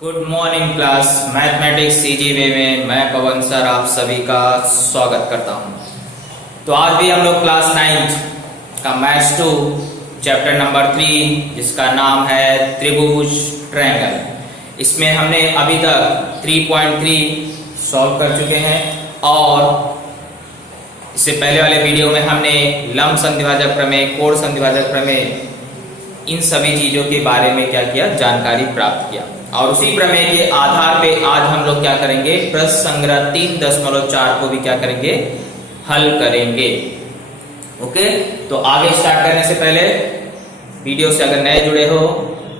Good morning class mathematics सीजीवे में मैं पवन sir आप सभी का स्वागत करता हूं। तो आज भी हम लोग क्लास 9 का मैथ्स 2 चैप्टर नंबर 3 जिसका नाम है त्रिभुज ट्रायंगल, इसमें हमने अभी तक 3.3 सॉल्व कर चुके हैं और इससे पहले वाले वीडियो में हमने लंब संधिभाजक प्रमेय, कोण संधिभाजक प्रमेय, इन सभी चीजों के बारे में क्या किया, जानकारी प्राप्त किया। और उसी प्रमेय के आधार पे आज हम लोग क्या करेंगे, प्रश्न संग्रह 3.4 को भी क्या करेंगे, हल करेंगे। ओके, तो आगे स्टार्ट करने से पहले वीडियो से अगर नए जुड़े हो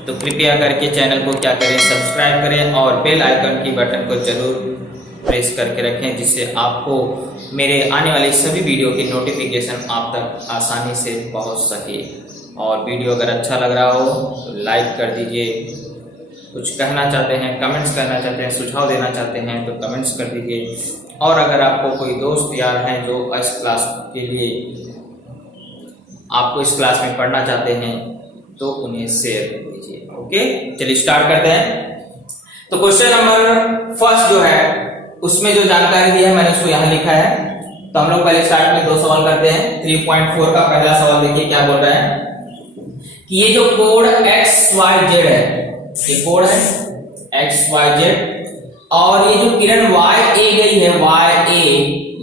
तो कृपया करके चैनल को क्या करें, सब्सक्राइब करें और बेल आइकन की बटन को जरूर प्रेस करके रखें, जिससे आपको मेरे आने वाले सभी वीडियो की नोटिफिकेशन आप तक आसानी से पहुंच सके। और वीडियो अगर अच्छा लग रहा हो तो लाइक कर दीजिए, कुछ कहना चाहते हैं कमेंट्स करना चाहते हैं, सुझाव देना चाहते हैं तो कमेंट्स कर दीजिए। और अगर आपको कोई दोस्त यार हैं जो इस क्लास के लिए आपको इस क्लास में पढ़ना चाहते हैं तो उन्हें शेयर कर दीजिए। ओके, चलिए स्टार्ट करते हैं। तो क्वेश्चन नंबर फर्स्ट जो है उसमें जो जानकारी दी है मैंने उसको यहाँ लिखा है। तो हम लोग पहले स्टार्ट में 2 सवाल करते हैं। 3.4 का पहला सवाल देखिए क्या बोल रहा है कि ये जो कोण XYZ है, ये कोण है XYZ और ये जो किरण YA गई है YA,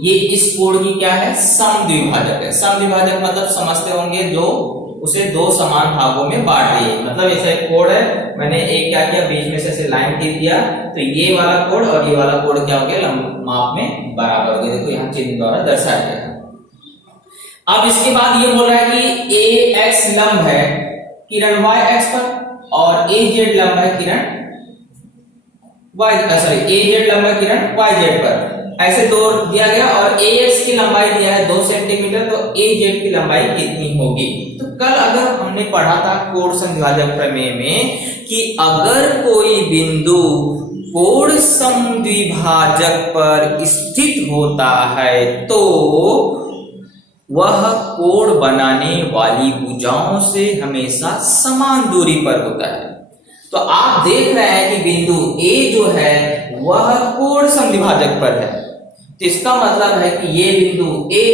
ये इस कोण की क्या है, समद्विभाजक है। समद्विभाजक मतलब समझते होंगे जो उसे 2 समान भागों में बांट रही है। मतलब ऐसा एक कोण है, मैंने एक क्या किया, बीच में से ऐसे लाइन खींच दिया तो ये वाला कोण और ये वाला कोण क्या हो गया, माप में बराबर हो गया। देखो यहाँ चिन्ह द्वारा दर्शाया गया। अब इसके बाद ये बोल रहा है कि AX लंब है किरण YX पर और AZ लंब है किरण AZ लंब है किरण YZ पर। ऐसे दो दिया गया और AX की लंबाई दिया है 2 सेंटीमीटर, तो AZ की लंबाई कितनी होगी। तो कल अगर हमने पढ़ा था कोण संधिभाजक प्रमेय में कि अगर कोई बिंदु कोण समद्विभाजक पर स्थित होता है तो वह कोण बनाने वाली भुजाओं से हमेशा समान दूरी पर होता है। तो आप देख रहे हैं कि बिंदु A जो है वह कोण समद्विभाजक पर है, तो इसका मतलब है कि ये बिंदु A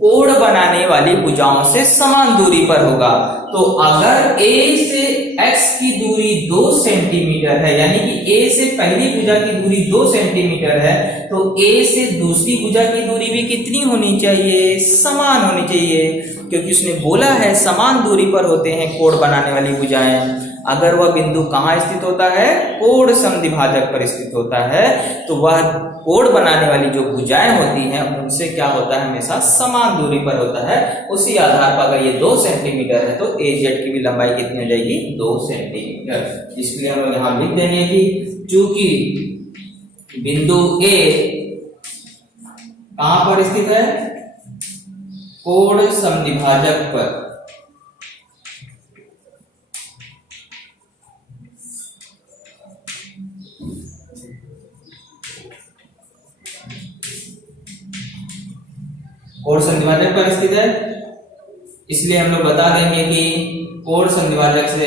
कोण बनाने वाली भुजाओं से समान दूरी पर होगा। तो अगर A से X की दूरी 2 सेंटीमीटर है, यानी कि A से पहली भुजा की दूरी 2 सेंटीमीटर है, तो A से दूसरी भुजा की दूरी भी कितनी होनी चाहिए, समान होनी चाहिए, क्योंकि उसने बोला है समान दूरी पर होते हैं कोण बनाने वाली भुजाएं। अगर वह बिंदु कहाँ स्थित होता है, कोण समद्विभाजक पर स्थित होता है, तो वह कोण बनाने वाली जो भुजाएं होती हैं उनसे क्या होता है, हमेशा समान दूरी पर होता है। उसी आधार पर अगर ये 2 सेंटीमीटर है तो AZ की भी लंबाई कितनी हो जाएगी, 2 सेंटीमीटर। इसलिए हम लोग यहाँ लिख देंगे कि चूंकि बिंदु A कहां पर स्थित है, कोण समद्विभाजक पर, कोण समद्विभाजक पर स्थित है, इसलिए हम लोग बता देंगे कि कोण समद्विभाजक से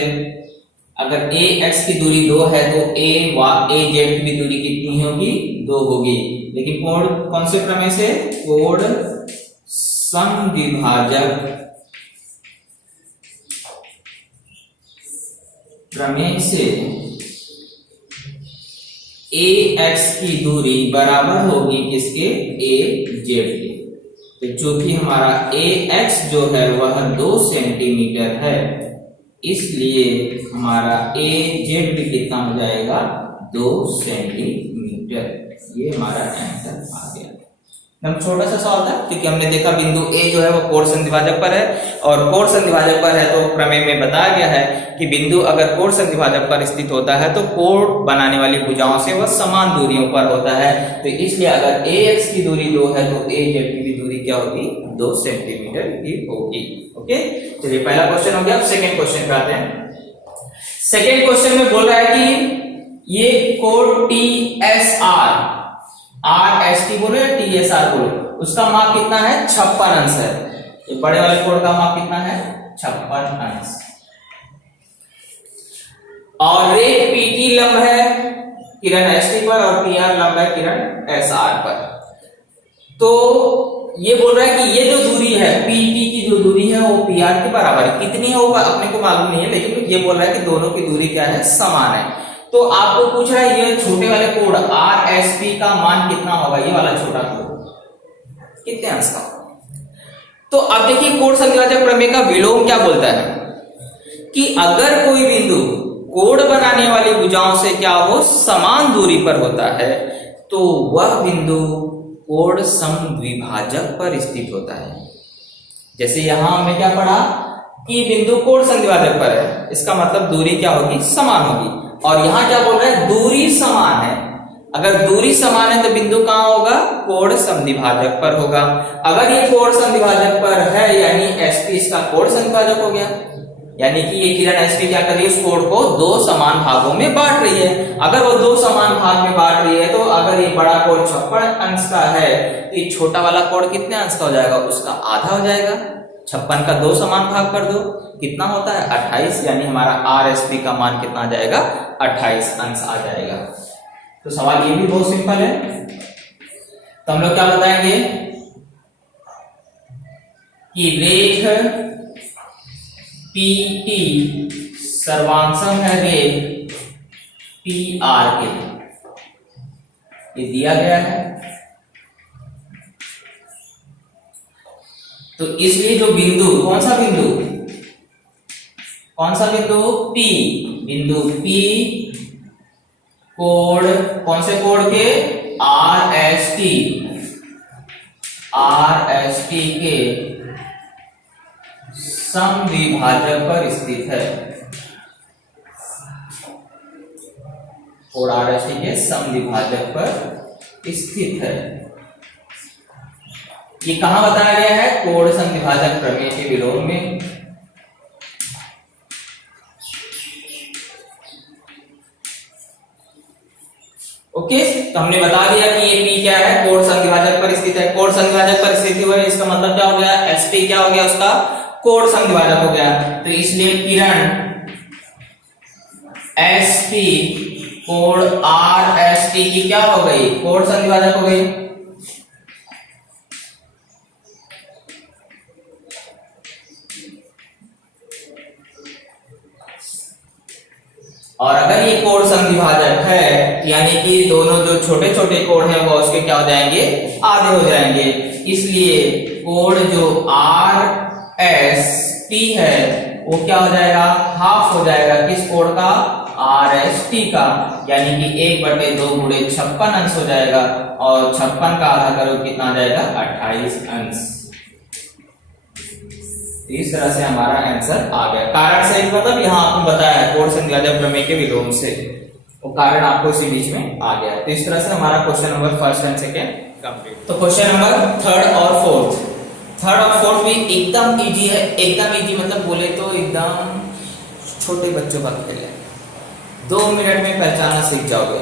अगर AX की दूरी 2 है तो AZ की भी दूरी कितनी होगी, 2 होगी। लेकिन कोण कौन से प्रमेय से, कोण समद्विभाजक प्रमेय से AX की दूरी बराबर होगी किसके, AZ के। तो चूंकि हमारा AX जो है वह 2 सेंटीमीटर है, इसलिए हमारा AZ भी कितना हो जाएगा, 2 सेंटीमीटर। ये हमारा आंसर आ गया। एकदम छोटा सा सवाल था, क्योंकि हमने देखा बिंदु A जो है वो कोण संधिभाजक पर है और कोण संधिभाजक पर है तो प्रमेय में बताया गया है कि बिंदु अगर कोण संधिभाजक पर स्थित होता है तो कोण बनाने वाली भुजाओं से वह समान दूरियों पर होता है। तो इसलिए अगर AX की दूरी 2 है तो AZ की भी दूरी क्या होगी, 2 सेंटीमीटर की होगी। ओके, चलिए पहला क्वेश्चन हो गया। अब सेकेंड क्वेश्चन पे आते हैं। सेकेंड क्वेश्चन में बोल रहा है कि ये कोण TSR, RST बोलो या TSR बोलो, उसका माप कितना है, 56 अंश है। ये बड़े वाले कोण का माप कितना है, 56 अंश। और रेट PT लंब है किरण एस टी पर और पी आर लंबाई किरण एस आर पर। तो ये बोल रहा है कि ये जो दूरी है पी टी की जो दूरी है वो पी आर के बराबर है। कितनी है वो अपने को मालूम नहीं है, लेकिन ये बोल रहा है कि दोनों की दूरी क्या है, समान है। तो आपको पूछ रहा है ये छोटे वाले कोण आर एस पी का मान कितना होगा, ये वाला छोटा कोण कितने अंश का। तो अब देखिए कोण संद्विभाजक प्रमेय का विलोम क्या बोलता है कि अगर कोई बिंदु कोण बनाने वाली भुजाओं से क्या हो, समान दूरी पर होता है, तो वह बिंदु कोण समद्विभाजक पर स्थित होता है। जैसे यहां हमने क्या पढ़ा कि बिंदु कोण संद्विभाजक पर है, इसका मतलब दूरी क्या होगी, समान होगी। और यहां क्या बोल रहा है, दूरी समान है। अगर दूरी समान है तो बिंदु कहां होगा, कोण समद्विभाजक पर होगा। अगर ये कोण समद्विभाजक पर है यानी एसपी इसका कोण समद्विभाजक हो गया, यानी कि ये किरण एसपी क्या कर रही है, उस कोण को दो समान भागों में बांट रही है। अगर वो दो समान भाग में बांट रही है तो अगर ये बड़ा कोण 56 अंश का है तो ये छोटा वाला कोण कितने अंश का हो जाएगा, उसका आधा हो जाएगा। 56 का दो समान भाग कर दो, कितना होता है 28, यानी हमारा आर एस पी का मान कितना आ जाएगा, 28 अंश आ जाएगा। तो सवाल ये भी बहुत सिंपल है। तो हम लोग क्या बताएंगे कि रेख पी टी सर्वांशम है रेख पी आर के, ये दिया गया है। तो इसलिए जो बिंदु, कौन सा बिंदु, पी, बिंदु पी कोण, कौन से कोण के, आर एस टी के समद्विभाजक पर स्थित है। कोण आर एस टी के समद्विभाजक पर स्थित है। ये कहां बताया गया है, कोण समद्विभाजक प्रमेय के विलोम में। ओके, तो हमने बता दिया कि ये पी क्या है, कोण समद्विभाजक पर स्थित है। कोण समद्विभाजक पर स्थित हुआ है, इसका मतलब क्या हो गया, एसपी क्या हो गया, उसका कोण समद्विभाजक हो गया। तो इसलिए किरण एसपी कोण आर एस टी की क्या हो गई, कोण समद्विभाजक हो गई। और अगर ये कोण समद्विभाजक है यानी कि दोनों जो छोटे छोटे कोण हैं वो उसके क्या हो जाएंगे, आधे हो जाएंगे। इसलिए कोण जो आर एस टी है वो क्या हो जाएगा, हाफ हो जाएगा। किस कोण का, आर एस टी का, यानी कि 1/2 गुणे 56 अंश हो जाएगा। और 56 का आधा करो कितना आ जाएगा, 28 अंश। इस तरह से हमारा आंसर आ गया। कारण से मतलब यहाँ आपको बताया है कोण समद्विभाजक प्रमेय के विलोम से, वो कारण आपको इसी बीच में आ गया है। तो इस तरह से हमारा question number first and second complete. तो क्वेश्चन नंबर थर्ड और फोर्थ भी एकदम इजी है। एकदम इजी मतलब बोले तो एकदम छोटे बच्चों का खेल है, 2 मिनट में पहचानना सीख जाओगे।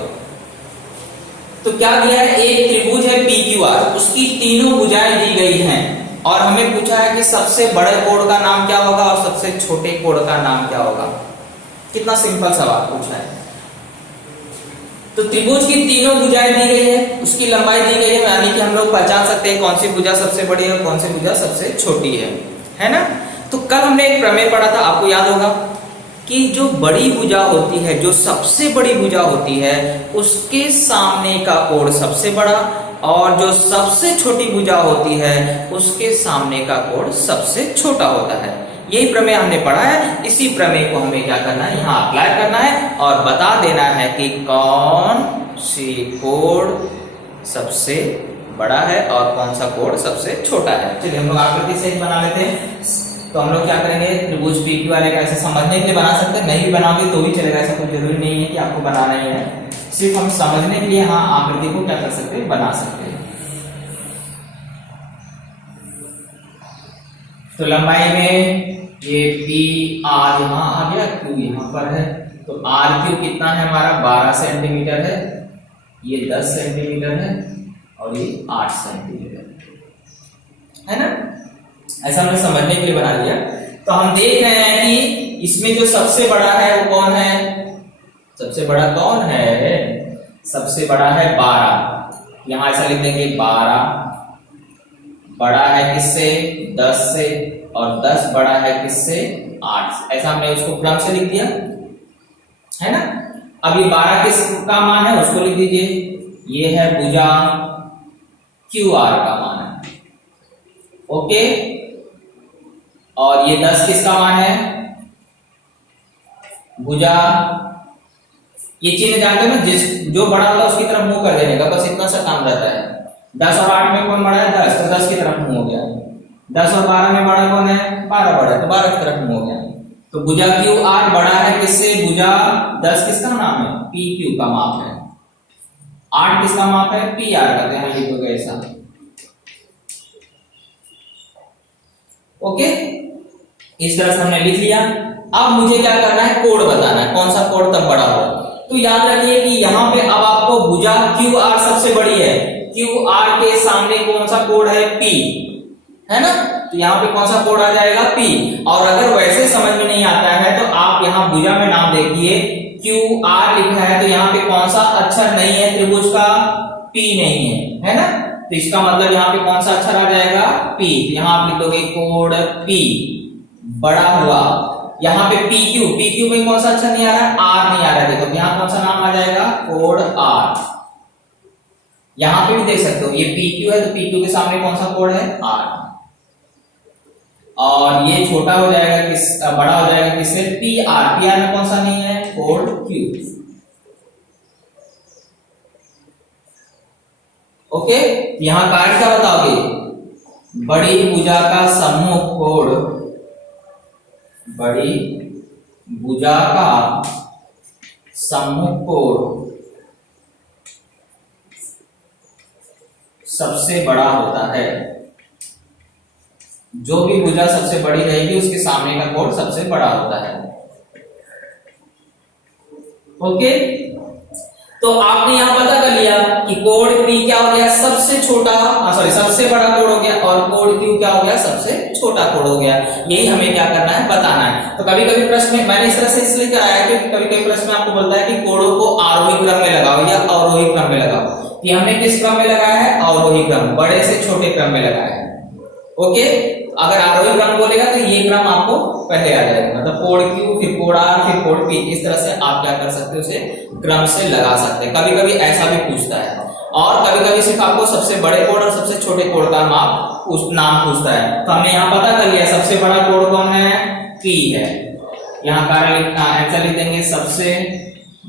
तो क्या दिया है, एक त्रिभुज है पी क्यू आर, उसकी तीनों भुजाएं दी गई हैं और हमें पूछा है कि सबसे बड़े कोण का नाम क्या होगा और सबसे छोटे कोण का नाम क्या होगा। कितना सिंपल सवाल पूछा है। तो त्रिभुज की तीनों भुजाएं दी गई है, उसकी लंबाई दी गई है, यानी कि हम लोग पहचान सकते हैं कौन सी भुजा सबसे बड़ी है और कौन सी भुजा सबसे छोटी है ना। तो कल हमने एक प्रमेय पढ़ा था, आपको याद होगा कि जो बड़ी भुजा होती है, जो सबसे बड़ी भुजा होती है, उसके सामने का कोण सबसे बड़ा और जो सबसे छोटी भुजा होती है उसके सामने का कोण सबसे छोटा होता है। यही प्रमेय हमने पढ़ा है। इसी प्रमेय को हमें क्या करना है, यहाँ अप्लाई करना है और बता देना है कि कौन सी कोण सबसे बड़ा है और कौन सा कोण सबसे छोटा है। चलिए हम लोग आकृति से बना लेते हैं। तो हम लोग क्या करेंगे, त्रिभुज पी क्यू आर का ऐसे समझने के लिए बना सकते हैं, नहीं भी बनाओगे तो भी चलेगा, ऐसा कोई जरूरी नहीं है कि आपको बनाना ही है। सिर्फ हम समझने के लिए हाँ आकृति को क्या कर सकते हैं, बना सकते हैं। तो लंबाई में ये पी आर यहाँ आ गया, क्यू यहाँ पर है। तो आर क्यू कितना है हमारा, 12 सेंटीमीटर है, ये 10 सेंटीमीटर है और ये 8 सेंटीमीटर है ना। ऐसा हमने समझने के लिए बना दिया। तो हम देख रहे हैं कि इसमें जो सबसे बड़ा है वो कौन है, सबसे बड़ा कौन है, सबसे बड़ा है 12, यहां ऐसा लिख देंगे 12 बड़ा है किससे 10 से, और 10 बड़ा है किससे 8 से। ऐसा हमने उसको क्रम से लिख दिया है ना। अब ये 12 किसका मान है उसको लिख दीजिए, ये है भुजा QR का मान है, ओके। और ये 10 किसका मान है, भुजा, ये चिन्ह जानते हो ना, जो बड़ा होता है उसकी तरफ मुंह कर देने का, बस इतना सा काम रहता है। 10 और 8 में कौन बड़ा है 10, तो 10 की तरफ मुंह हो गया। 10 और 12 में बड़ा कौन है 12 बड़ा है, तो 12 की तरफ मुंह हो गया। तो भुजा QR बड़ा है किससे, भुजा 10 किसका नाम है PQ का माप है, 8 किसका माप है PR का, तो यहां लिखोगे ऐसा, ओके। इस तरह से हमने लिख लिया। अब मुझे क्या करना है, कोण बताना है, कौन सा कोण तब बड़ा हो। तो याद रखिए कि यहाँ पे अब आपको भुजा QR सबसे बड़ी है, QR के सामने कौन सा कोण है P, है ना, तो यहाँ पे कौन सा कोण आ जाएगा P। और अगर वैसे समझ में नहीं आता है तो आप यहाँ भुजा में नाम देखिए, QR लिखा है तो यहाँ पे कौन सा अक्षर नहीं है त्रिभुज का, P नहीं है ना, तो इसका मतलब यहाँ पे कौन सा अक्षर आ जाएगा P। यहाँ आप लिखोगे कोण P बड़ा हुआ, यहाँ पे PQ में कौन सा अक्षर नहीं आ रहा है, R नहीं आ रहा है, देखो यहाँ कौन सा नाम आ जाएगा कोण R। यहाँ पे भी देख सकते हो ये PQ है, तो PQ के सामने कौन सा कोण है R, और ये छोटा हो जाएगा किस, बड़ा हो जाएगा किससे PR में कौन सा नहीं है कोण Q, ओके। यहां कार्य क्या बताओगे, बड़ी भुजा का सम्मुख कोण, बड़ी भुजा का सम्मुख कोण सबसे बड़ा होता है, जो भी भुजा सबसे बड़ी रहेगी उसके सामने का कोण सबसे बड़ा होता है, ओके। तो आपने यहां पता कर लिया कि कोण P क्या हो गया सबसे छोटा, सॉरी सबसे बड़ा कोण हो गया, और कोण Q क्या हो गया सबसे छोटा कोण हो गया। यही हमें क्या करना है बताना है। तो कभी कभी प्रश्न में मैंने इस तरह से इसलिए कराया कि कभी कभी प्रश्न में आपको बोलता है कि कोणों को आरोही क्रम में लगाओ या अवरोही क्रम में लगाओ, कि हमने किस क्रम में लगाया है अवरोही क्रम, बड़े से छोटे क्रम में लगाया है, ओके। अगर आरोही क्रम बोलेगा तो ये क्रम आपको पहले आ जाएगा, मतलब कोण Q फिर कोण R फिर कोण P, इस तरह से आप क्या कर सकते हो उसे क्रम से लगा सकते हैं। कभी कभी ऐसा भी पूछता है, और कभी कभी सिर्फ आपको सबसे बड़े कोण और सबसे छोटे कोण का नाम पूछता है। तो हमने यहाँ पता कर लिया सबसे बड़ा कोण कौन है P है, यहाँ कार्य आंसर लिख देंगे सबसे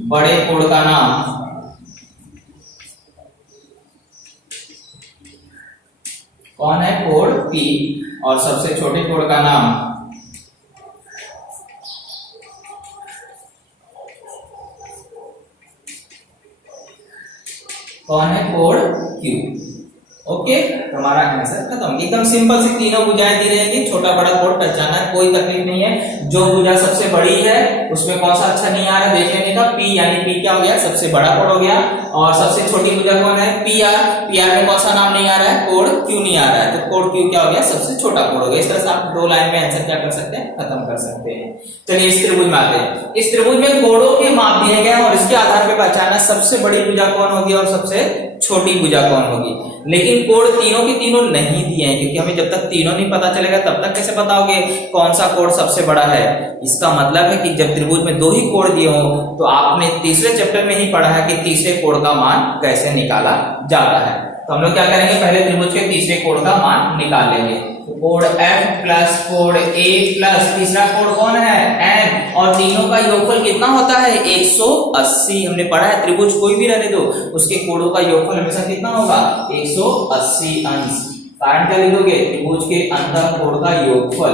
बड़े कोण का नाम कौन है कोण P, और सबसे छोटे कोण का नाम कौन है कोण Q, ओके। हमारा आंसर खत्म। एकदम सिंपल से तीनों भुजाएं दी रहेंगी, छोटा बड़ा कोण टच जाना है, कोई तकलीफ नहीं है। जो भुजा सबसे बड़ी है उसमें कौन सा अक्षर नहीं आ रहा देख लेने का, P, यानी P क्या हो गया सबसे बड़ा कोण हो गया, और सबसे छोटी भुजा कौन है PR में कौन सा नाम नहीं आ रहा है कोण Q नहीं आ रहा है, तो कोण Q क्या हो गया सबसे छोटा कोण हो गया। इस तरह से आप 2 लाइन में आंसर क्या कर सकते हैं खत्म कर सकते हैं। चलिए इस त्रिभुज में आते हैं। इस त्रिभुज में कोणों के माप दिए गए और इसके आधार पर पहचाना सबसे बड़ी भुजा कौन होगी और सबसे छोटी भुजा कौन होगी। लेकिन कोण तीनों के तीनों नहीं दिए हैं, क्योंकि हमें जब तक तीनों नहीं पता चलेगा तब तक कैसे बताओगे कौन सा कोण सबसे बड़ा है। इसका मतलब है कि जब त्रिभुज में 2 ही कोण दिए हो तो आपने तीसरे चैप्टर में ही पढ़ा है कि तीसरे कोण का मान कैसे निकाला जाता है। तो हम लोग क्या करेंगे, पहले त्रिभुज के तीसरे कोण का मान निकाल लेंगे। कोण F प्लस कोण A प्लस तीसरा कोण कौन है N, और तीनों का योगफल कितना होता है 180। हमने पढ़ा है त्रिभुज कोई भी रहने दो उसके कोणों का योगफल हमेशा कितना होगा 180 अंश। कारण क्या लिखोगे, त्रिभुज के अंतः कोण का योगफल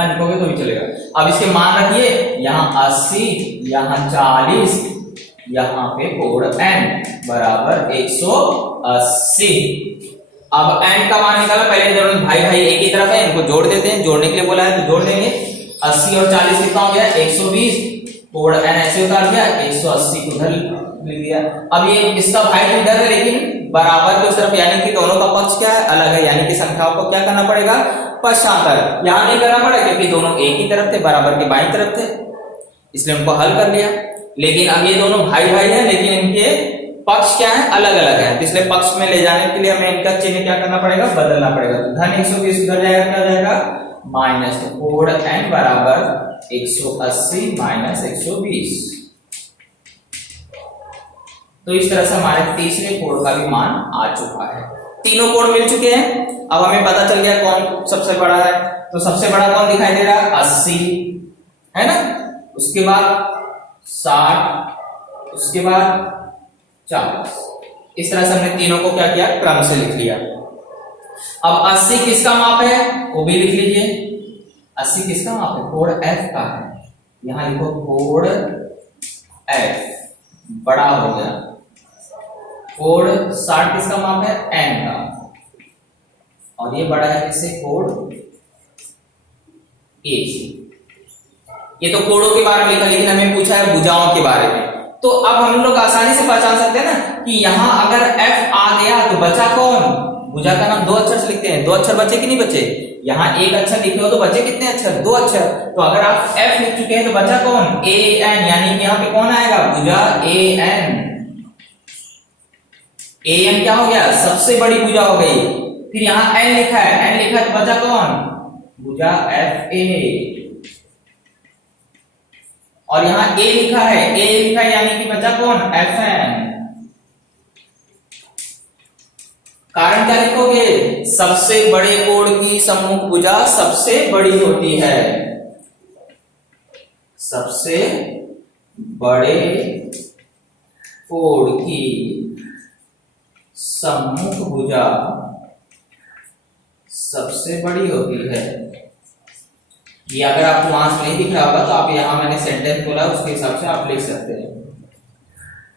लिखोगे तो भी चलेगा। अब इसके मान रखिए, यहाँ 80, यहाँ 40, यहाँ पे कोण n बराबर 180। अब n का मान निकाला, पहले जरूर भाई भाई एक ही तरफ है, इनको जोड़ देते हैं, जोड़ने के लिए बोला है तो जोड़ देंगे। 80 और 40 कितना हो गया 120, कोण n ऐसे उतार दिया 180 को उधर लिख दिया। अब ये इसका भाई तो इधर है लेकिन बराबर की तरफ, यानी कि दोनों का पक्ष क्या है अलग है, यानी कि संख्याओं को क्या करना पड़ेगा पक्षांतर। यहां नहीं करना पड़ा क्योंकि दोनों एक ही तरफ थे, बराबर के बाईं तरफ थे। इसलिए उनको हल कर लिया। लेकिन अब ये दोनों भाई भाई हैं, लेकिन इनके पक्ष क्या है, अलग अलग है। इसलिए पक्ष में ले जाने के लिए हमें इनका चिन्ह क्या करना पड़ेगा, बदलना पड़ेगा। तो धन 120 उधर जाएगा, क्या जाएगा माइनस, तो कोण n बराबर 180 माइनस 120। तो इस तरह से हमारे तीसरे कोण का भी मान आ चुका है। तीनों कोण मिल चुके हैं। अब हमें पता चल गया कौन सबसे बड़ा है। तो सबसे बड़ा कौन दिखाई दे रहा है, 80 है ना, उसके बाद 60, उसके बाद 40। इस तरह से हमने तीनों को क्या किया, क्रम से लिख लिया। अब 80 किसका माप है, वो भी लिख लीजिए। 80 किसका माप है, कोण F का है। यहां लिखो कोण F बड़ा हो गया। कोण 60 किसका माप है, N का, और ये बड़ा है किससे, कोण A से। ये तो कोणों के बारे में लिखा, लेकिन हमें पूछा है भुजाओं के बारे में। तो अब हम लोग आसानी से पहचान सकते हैं ना कि यहां अगर F आ गया तो बचा कौन, भुजा का नाम 2 अक्षर से लिखते हैं। 2 अक्षर बचे कि नहीं बचे, यहां 1 अक्षर लिखे हो तो बचे कितने अक्षर, 2 अक्षर। तो अगर आप F लिख चुके हैं तो बचा कौन, AN, यानी कि यहां पे कौन आएगा, भुजा AN। AN क्या हो गया, सबसे बड़ी भुजा हो गई। फिर यहां N लिखा है, N लिखा है तो बचा कौन, भुजा FA। और यहां A लिखा है, A लिखा है यानी कि बचा कौन, FN। कारण क्या लिखोगे, सबसे बड़े कोण की सम्मुख भुजा सबसे बड़ी होती है। सबसे बड़े कोण की सम्मुख भुजा सबसे बड़ी होती है। ये अगर आपको वहां से नहीं दिख रहा होगा तो आप यहां मैंने सेंटेंस बोला उसके हिसाब से आप लिख सकते हैं।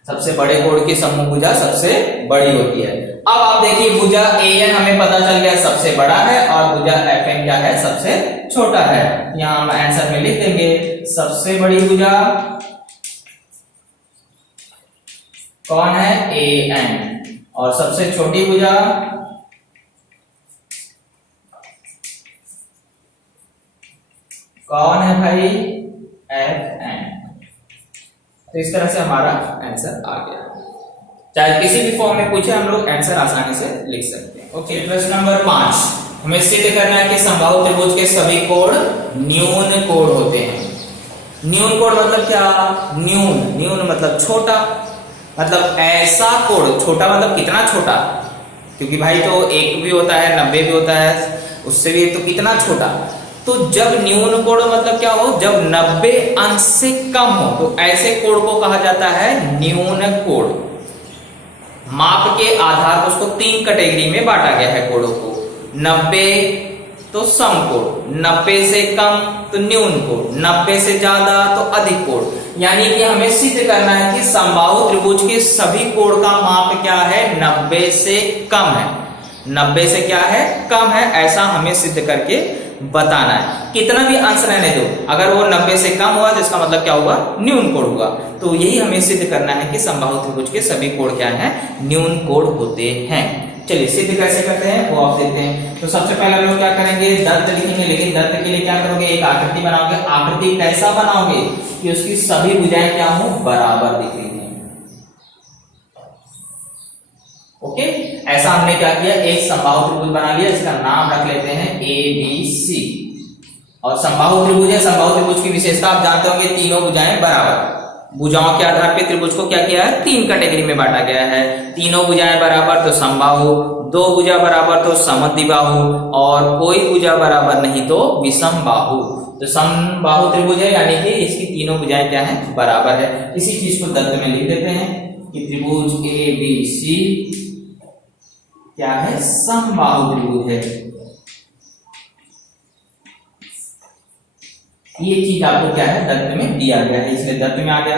सबसे बड़े कोण की सम्मुख भुजा सबसे बड़ी होती है। अब आप देखिए भुजा AN हमें पता चल गया सबसे बड़ा है, और भुजा FN क्या है, सबसे छोटा है। यहां हम आंसर में लिख देंगे सबसे बड़ी भुजा कौन है, AN, और सबसे छोटी भुजा कौन है भाई, FN। तो इस तरह से हमारा आंसर आ गया। चाहे किसी भी फॉर्म में पूछे हम लोग आंसर आसानी से लिख सकते हैं। ओके, प्रश्न नंबर 5, हमें सिद्ध करना है कि समबाहु त्रिभुज के सभी कोण न्यून कोण होते हैं। न्यून कोण मतलब क्या, न्यून मतलब छोटा, मतलब ऐसा कोण, छोटा मतलब कितना छोटा, क्योंकि भाई तो 1 भी होता है, 90 भी होता है, उससे भी तो कितना छोटा। तो जब न्यून कोण मतलब क्या हो, जब 90 अंश से कम हो, तो ऐसे कोण को कहा जाता है न्यून कोण। माप के आधार पर उसको 3 कैटेगरी में बांटा गया है कोणों को। 90 तो सम कोण, 90 से कम तो न्यून कोण, 90 से ज्यादा तो अधिक कोण। यानी कि हमें सिद्ध करना है कि समबाहु त्रिभुज के सभी कोण का माप क्या है, 90 से कम है। 90 से क्या है, कम है, ऐसा हमें सिद्ध करके बताना है। कितना भी अंश रहने दो, अगर वो 90 से कम हुआ तो इसका मतलब क्या होगा, न्यून कोण होगा। तो यही हमें सिद्ध करना है कि समबाहु त्रिभुज के सभी कोण क्या है, न्यून कोण होते हैं। चलिए सिद्ध कैसे करते हैं वो आप देखते हैं। तो सबसे पहले हम लोग क्या करेंगे, दत्त लिखेंगे, लेकिन दत्त के लिए क्या करोगे, एक आकृति बनाओगे। आकृति कैसा बनाओगे कि उसकी सभी भुजाएं क्या हो, बराबर दिख रही है। ओके, ऐसा हमने क्या किया, एक समबाहु त्रिभुज बना लिया, इसका नाम रख लेते हैं ABC। और समबाहु त्रिभुज है, समबाहु त्रिभुज की विशेषता आप जानते होंगे, तीनों भुजाएं बराबर। भुजाओं के आधार पे त्रिभुज को क्या किया है, 3 कैटेगरी में बांटा गया है। तीनों भुजाएं बराबर तो समबाहु, 2 भुजा बराबर तो समद्विबाहु, और कोई भुजा बराबर नहीं तो विषमबाहु। तो समबाहु त्रिभुज है यानी कि इसकी तीनों भुजाएं क्या है, बराबर है। इसी चीज को दत्त में लिख देते हैं कि त्रिभुज ABC क्या है, समबाहु त्रिभुज है। ये चीज आपको क्या है, दत्त में दिया गया है, इसलिए दत्त में आ गया।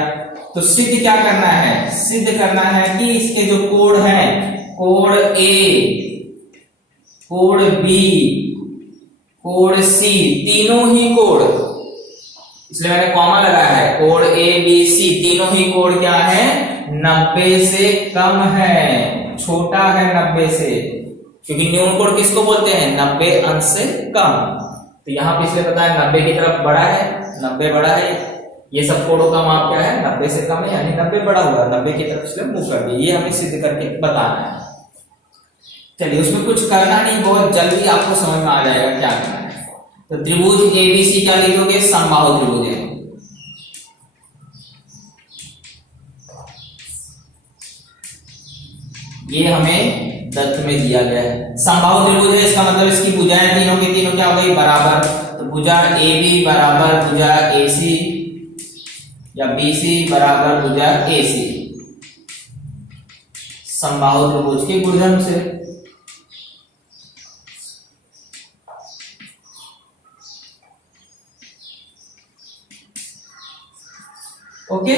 तो सिद्ध क्या करना है, सिद्ध करना है कि इसके जो कोण हैं, कोण A, कोण B, कोण C, तीनों ही कोण, इसलिए मैंने कॉमा लगाया है, कोण ABC, तीनों ही कोण क्या है, 90 से कम है, छोटा है 90 से। क्योंकि न्यून कोण किसको बोलते हैं, 90 अंश से कम। तो यहां पे इसलिए पता है 90 की तरफ बड़ा है, 90 बड़ा है, ये सब कोणों का माप क्या है, 90 से कम है, यानी 90 बड़ा हुआ, 90 की तरफ इसलिए मूव कर दिया। ये हमें सिद्ध करके बताना है। चलिए उसमें कुछ करना नहीं, बहुत जल्दी आपको समझ में आ जाएगा क्या करना है। तो त्रिभुज एबीसी क्या लिखोगे, समबाहु त्रिभुज है। ये हमें दत्त में दिया गया है, समबाहु त्रिभुज है, इसका मतलब इसकी भुजाएं तीनों की तीनों क्या हो गई, बराबर। तो भुजा AB बराबर भुजा AC या BC बराबर भुजा AC, समबाहु त्रिभुज के गुणधर्म से। ओके,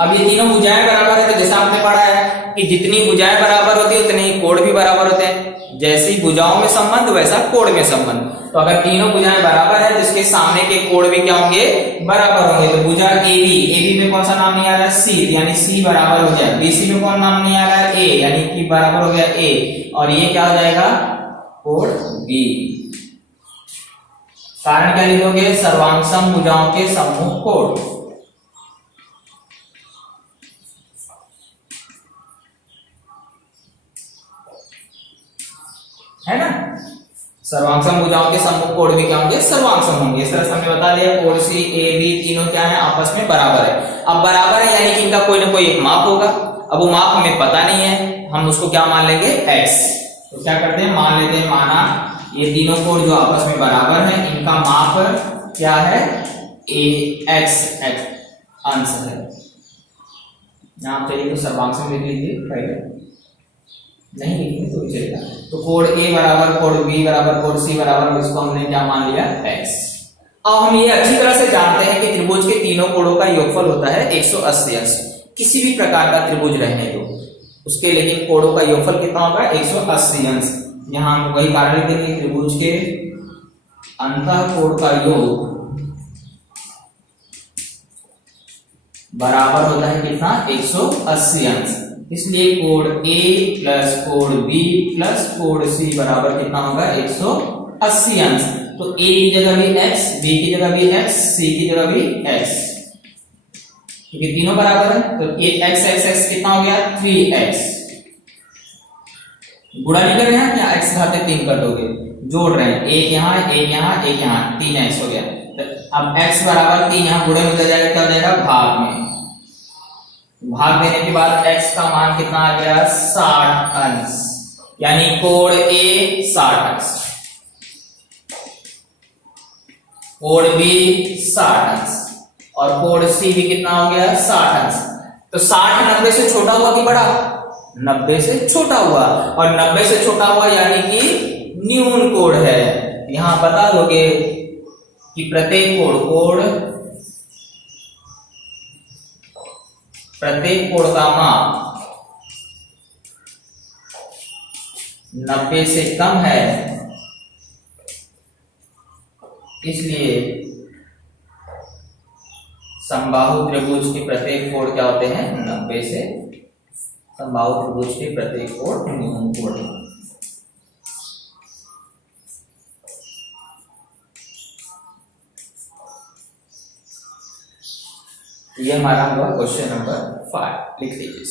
अब ये तीनों भुजाएं बराबर है, तो जैसा आपने पढ़ा है कि जितनी भुजाएं बराबर होती है उतने ही कोण भी बराबर होते हैं। जैसी भुजाओं में संबंध वैसा कोण में संबंध। तो अगर तीनों भुजाएं बराबर है तो इसके सामने के कोण भी क्या होंगे, बराबर होंगे। तो भुजा AB में कौन सा नाम नहीं आ रहा है, C, यानी C बराबर हो जाए। BC में कौन नाम नहीं आ रहा है, A, यानी कि बराबर हो गया A, और ये क्या हो जाएगा, कोण B। कारण क्या लिखोगे, सर्वांगसम भुजाओं के सम्मुख कोण, है ना। सर्वांगसम भुजाओं के सम्मुख कोण भी क्या होंगे, सर्वांगसम होंगे। इस तरह से हमने बता दिया कोण सी ए बी तीनों क्या है, आपस में बराबर है। अब बराबर है यानी कि इनका कोई ना कोई एक माप होगा। अब वो माप हमें पता नहीं है, हम उसको क्या मान लेंगे, x। तो क्या करते हैं, मान लेते हैं, माना ये तीनों कोण जो आपस में बराबर है, इनका माप क्या है, x अंश है। यहां पे तो सर्वांगसम लिख लीजिए पहले, नहीं लिखेंगे तो चलेगा। तो कोण A बराबर कोण B बराबर कोण C बराबर, इसको हमने क्या मान लिया, x। अब हम ये अच्छी तरह से जानते हैं कि त्रिभुज के तीनों कोणों का योगफल होता है 180 अंश। किसी भी प्रकार का त्रिभुज रहने दो उसके, लेकिन कोणों का योगफल कितना होगा, 180 अंश। यहां हम वही कारण लिख देंगे, त्रिभुज के अंतःकोण का योग बराबर होता है कितना, 180 अंश। इसलिए कोण A प्लस कोण B प्लस कोण C बराबर कितना होगा, 180 अंश। तो A की जगह भी x, B की जगह भी x, C की जगह भी x, क्योंकि तीनों बराबर है। तो ये x कितना हो गया, 3x। गुणा नहीं कर रहे हैं क्या, x घाते 3 कर दोगे, जोड़ रहे हैं, एक यहाँ एक यहाँ एक यहाँ, 3x हो गया। तो अब x बराबर 3 यहाँ गुणे में जाएगा, क्या हो जाएगा, भाग में। भाग देने के बाद x का मान कितना आ गया, 60 अंश, यानी कोण A 60 अंश, कोण B 60 अंश, और कोण C भी कितना हो गया, 60 अंश। तो 60 90 से छोटा हुआ कि बड़ा, 90 से छोटा हुआ, और 90 से छोटा हुआ यानी कि न्यून कोण है। यहां बता दोगे कि प्रत्येक कोण का माप 90 से कम है, इसलिए समबाहु त्रिभुज के प्रत्येक कोण क्या होते हैं, 90 से, समबाहु त्रिभुज के प्रत्येक कोण न्यून कोण। ये हमारा हुआ क्वेश्चन नंबर 5, लिख लीजिए।